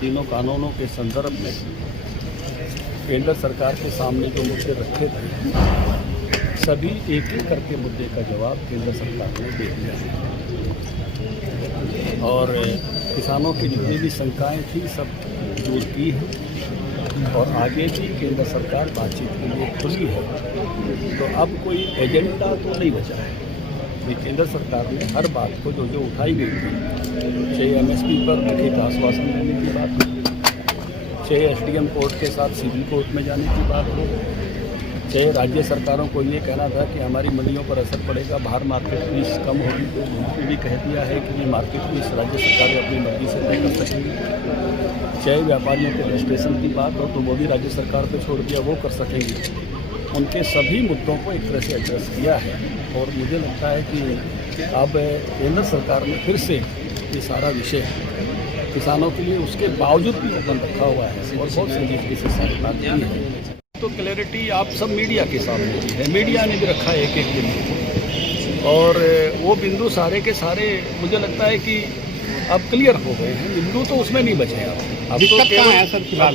तीनों कानूनों के संदर्भ में केंद्र सरकार के सामने जो मुद्दे रखे थे, सभी एक एक करके मुद्दे का जवाब केंद्र सरकार ने दे दिया और किसानों की जितनी भी शंकाएं थी सब दूर की हैं और आगे भी केंद्र सरकार बातचीत के लिए खुली है। तो अब कोई एजेंडा तो नहीं बचा है। केंद्र सरकार ने हर बात को जो उठाई गई थी, चाहे एमएसपी पर लिखित आश्वासन देने की बात हो, चाहे एसडीएम कोर्ट के साथ सिविल कोर्ट में जाने की बात हो, चाहे राज्य सरकारों को ये कहना था कि हमारी मंडियों पर असर पड़ेगा, बाहर मार्केट फीस कम होगी, तो उन्होंने भी कह दिया है कि ये मार्केट फीस राज्य सरकारें अपनी मर्जी से तय कर सकेंगी। चाहे व्यापारियों के रजिस्ट्रेशन की बात हो तो वो भी राज्य सरकार पर छोड़ दिया, वो कर सकेंगी। उनके सभी मुद्दों को एक तरह से एड्रेस किया है और मुझे लगता है कि अब केंद्र सरकार ने फिर से ये सारा विषय किसानों के लिए उसके बावजूद भी ओपन रखा हुआ है और बहुत संजीदगी से सारी बात की है। तो क्लैरिटी आप सब मीडिया के सामने की है, मीडिया ने भी रखा है एक एक बिंदु और वो बिंदु सारे के सारे मुझे लगता है कि अब क्लियर हो गए हैं, बिंदु तो उसमें नहीं बचे। अब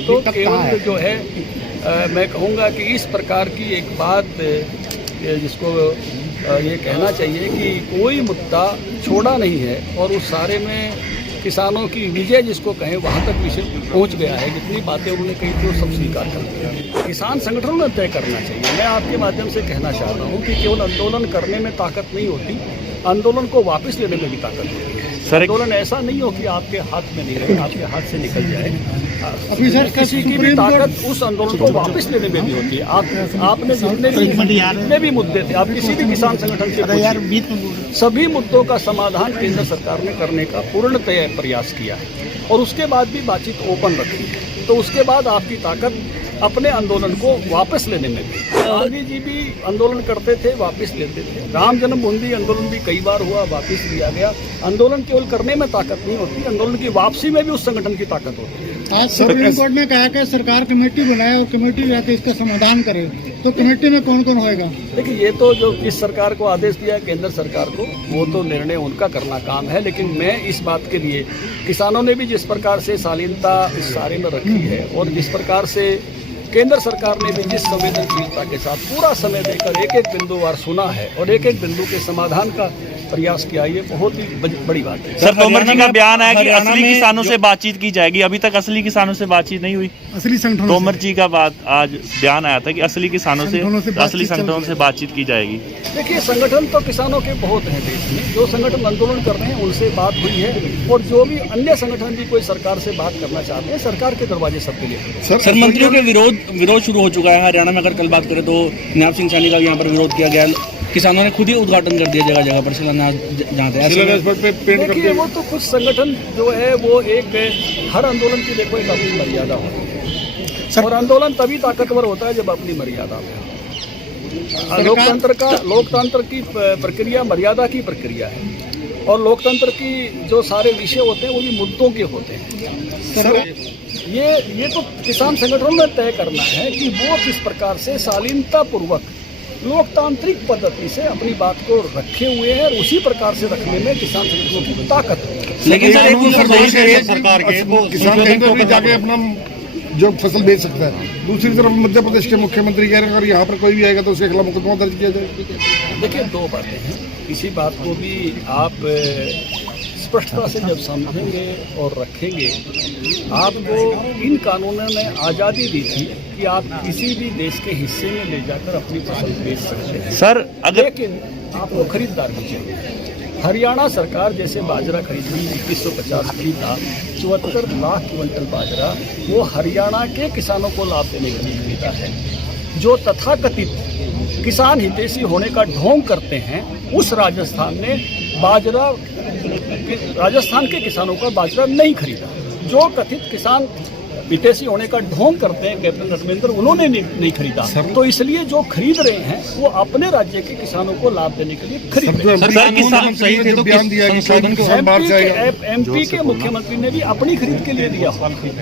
तो केवल जो है मैं कहूँगा कि इस प्रकार की एक बात जिसको ये कहना चाहिए कि कोई मुद्दा छोड़ा नहीं है और उस सारे में किसानों की विजय जिसको कहें वहाँ तक विषय पहुँच गया है। जितनी बातें उन्होंने कही थी वो सब स्वीकार कर दिया। किसान संगठनों ने तय करना चाहिए। मैं आपके माध्यम से कहना चाहता हूँ कि केवल आंदोलन करने में ताकत नहीं होती, आंदोलन को वापस लेने में भी ताकत होती है। आंदोलन ऐसा नहीं हो कि आपके हाथ में नहीं रहे, आपके हाथ से निकल जाए। किसी की भी ताकत उस आंदोलन को वापस लेने में भी होती है। आपने जितने भी मुद्दे थे, आप किसी भी किसान संगठन से सभी मुद्दों का समाधान केंद्र सरकार ने करने का पूर्णतः प्रयास किया है और उसके बाद भी बातचीत ओपन रखी है। तो उसके बाद आपकी ताकत अपने आंदोलन को वापस लेने में भी। गांधी जी भी आंदोलन करते थे, वापस लेते थे। राम जन्मभूमि आंदोलन भी कई बार हुआ, वापस लिया गया। आंदोलन केवल करने में ताकत नहीं होती, आंदोलन की वापसी में भी उस संगठन की ताकत होती है। आज सुप्रीम कोर्ट ने कहा कि सरकार कमेटी बनाए और कमेटी जाके इसका समाधान करे, तो कमेटी में कौन कौन होएगा? देखिए, ये तो जो इस सरकार को आदेश दिया है केंद्र सरकार को, वो तो निर्णय उनका करना काम है। लेकिन मैं इस बात के लिए किसानों ने भी जिस प्रकार से शालीनता इस सारे में रखी है और जिस प्रकार से केंद्र सरकार ने भी जिस संवेदनशीलता के साथ पूरा समय देकर एक एक बिंदुवार सुना है और एक एक बिंदु के समाधान का प्रयास किया, ये बहुत ही बड़ी बात है। सर, तोमर जी का बयान है कि असली किसानों से बातचीत की जाएगी। अभी तक असली किसानों से बातचीत नहीं हुई। असली संगठनों तोमर जी का बात आज बयान आया था कि असली किसानों से संगठनों से बातचीत की जाएगी। देखिए, संगठन तो किसानों के बहुत हैं देश में। जो संगठन आंदोलन कर रहे हैं उनसे बात हुई है और जो भी अन्य संगठन भी कोई सरकार से बात करना चाहते हैं, सरकार के दरवाजे सबके लिए। सर, मंत्रियों के विरोध शुरू हो चुका है। हरियाणा में अगर कल बात करें तो नायब सिंह सैनी का यहाँ पर विरोध किया गया। किसानों ने खुद ही उद्घाटन कर दिया जगह जगह पर शिलान्यास जाते हैं। देखिए, वो तो कुछ संगठन जो है वो एक हर आंदोलन की देखो एक अपनी मर्यादा होती है और आंदोलन तभी ताकतवर होता है जब अपनी मर्यादा में। लोकतंत्र की प्रक्रिया मर्यादा की प्रक्रिया है और लोकतंत्र की जो सारे विषय होते हैं वो भी मुद्दों के होते हैं। ये तो किसान संगठनों में तय करना है कि वो किस प्रकार से शालीनता पूर्वक लोकतांत्रिक पद्धति से अपनी बात को रखे हुए हैं और उसी प्रकार से रखने में किसान संगठनों की ताकत है। लेकिन सरकार के वो किसान कहीं पर भी जाके अपना जो फसल बेच सकता है। दूसरी तरफ मध्य प्रदेश के मुख्यमंत्री कह रहे हैं अगर यहाँ पर कोई भी आएगा तो उसके खिलाफ मुकदमा दर्ज किया जाए। देखिए, दो बातें हैं। किसी बात को भी आप स्पष्टता से जब समझेंगे और रखेंगे, आपको इन कानूनों ने आज़ादी दी थी कि आप किसी भी देश के हिस्से में ले जाकर अपनी फसल बेच सकते हैं सर, लेकिन आपको खरीदार भी चाहिए। हरियाणा सरकार जैसे बाजरा खरीदी 2150 खरीदा, 74 लाख क्विंटल बाजरा वो हरियाणा के किसानों को लाभ देने के लिए खरीदा है। जो तथाकथित किसान हितैषी होने का ढोंग करते हैं, उस राजस्थान ने राजस्थान के किसानों का बाजरा नहीं खरीदा। जो कथित किसान विदेशी होने का ढोंग करते हैं कैप्टन धर्मेंद्र, उन्होंने नहीं खरीदा। तो इसलिए जो खरीद रहे हैं वो अपने राज्य के किसानों को लाभ देने के लिए खरीद रहे हैं। एमपी के मुख्यमंत्री ने भी अपनी खरीद के लिए दिया।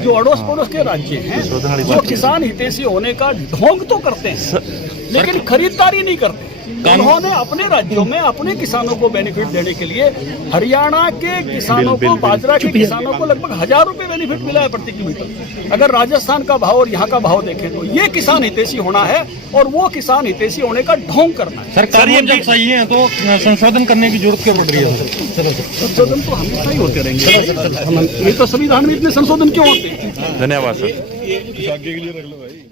जो अड़ोस पड़ोस के राज्य हैं वो किसान हितैषी होने का ढोंग तो करते हैं लेकिन खरीदारी नहीं करते। उन्होंने अपने राज्यों में अपने किसानों को बेनिफिट देने के लिए हरियाणा के किसानों को, बाजरा के किसानों को लगभग 1000 रुपए बेनिफिट मिला है प्रति क्विंटल। अगर राजस्थान का भाव और यहाँ का भाव देखें तो ये किसान हितैषी होना है और वो किसान हितैषी होने का ढोंग करना है। सरकार जब सही है तो संशोधन करने की जरूरत क्यों पड़ रही है? संशोधन तो हमेशा ही होते रहेंगे, ये तो संविधान में इतने संशोधन क्यों होते हैं? धन्यवाद सर। आगे के लिए रख लो भाई।